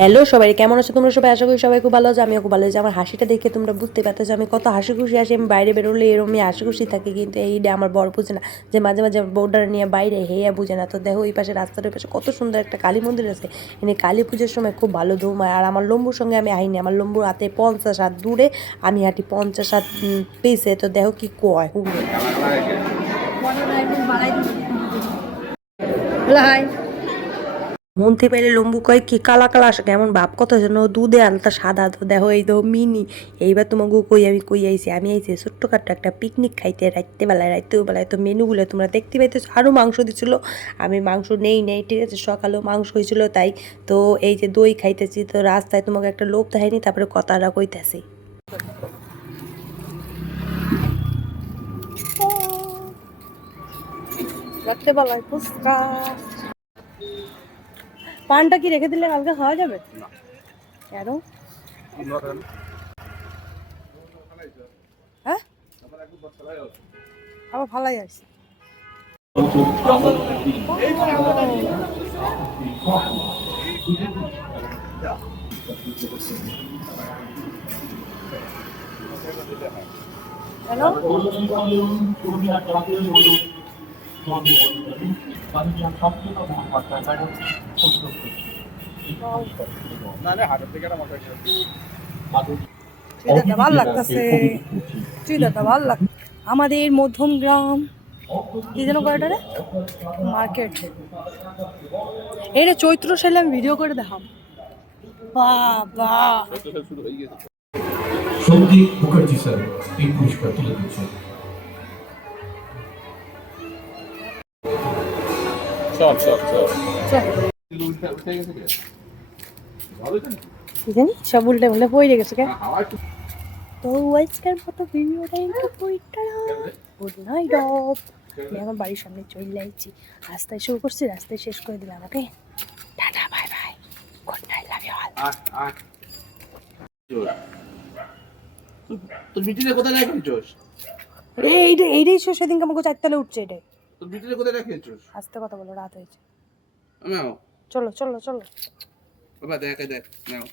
Hello সবাই, কেমন আছো তোমরা সবাই? আশা করি সবাই খুব ভালো আছো। আমিও খুব ভালো আছি। আমার হাসিটা দেখে তোমরা বুঝতে পারতেছো আমি কত হাসি খুশি আসি। আমি বাইরে বেরোলে এরকমই হাসি খুশি থাকি, কিন্তু এই ডে আমার বড় বুঝে না যে মাঝে মাঝে বউডার নিয়ে বাইরে হেয়া বুঝে না। তো দেখো এই পাশে রাস্তার ওই পাশে কত সুন্দর একটা কালী মন্দির আছে। এনে কালী পুজোর সময় খুব ভালো ধুম হয়। আর আমার লম্বুর সঙ্গে আমি আইনি, আমার লম্বুর হাতে 50 হাত দূরে, আমি হাঁটি 50 হাত পেছে। তো দেখো কি কয় হাই মনতে পাইলে লম্বু কয় কি কালা কালা আসে কেমন ভাব কত যেন দুধে আলতা সাদা। তো দেখো এই দেখো মিনি। এইবার তোমাকে কই আইছি, আমি আইছি ছোট্টখাট্ট একটা পিকনিক খাইতে রাত্রেবেলায়। তো মেনুগুলো তোমরা দেখতে পাইতেছো। আরও মাংস দিছিল, আমি মাংস নেই ঠিক আছে। সকালেও মাংস হয়েছিল তাই। তো এই যে দই খাইতেছি, তো রাস্তায় তোমাকে একটা লোক দেখায়নি, তারপরে কথাটা কইতেছি। রাত্রেবেলায় ফুচকা পানটা কি রেখে দিলে কালকে খাওয়া যাবে? কেন? হ্যাঁ আবার ফালাই আসছে। হ্যালো চুইদারটা ভাল লাগতেছে, চুইদারটা ভাল লাগ। আমাদের মধ্যম গ্রাম কি যেন কয়টা রে মার্কেট, এইটা চৈত্র সাইলে আমি ভিডিও করে দেখাম। বাবা সন্দীপ মুখার্জি স্যার এই পুরস্কার তুলে দিচ্ছেন। জানি সব উল্টে উল্টে পড়ে গেছে কে। তো আজকের মতো ভিডিওটা একটু গুড নাইট অফ। আমি আমার বাড়ির সামনে চলে যাচ্ছি, রাস্তায় শুরু করছি, রাস্তায় শেষ করে দিলাম। Okay tata bye bye, good night, love you all. তোর মিটিরে কোথায় রাখিয়েছিস? এইটাই সেদিনকে আমাকে চারতলে উঠছে এটাই। তোর মিটিরে কোথায় রাখিয়েছিস? আস্তে কথা বলো, রাত হয়েছে। নাও চলো চলো চলো। বাবা দেখ নাও।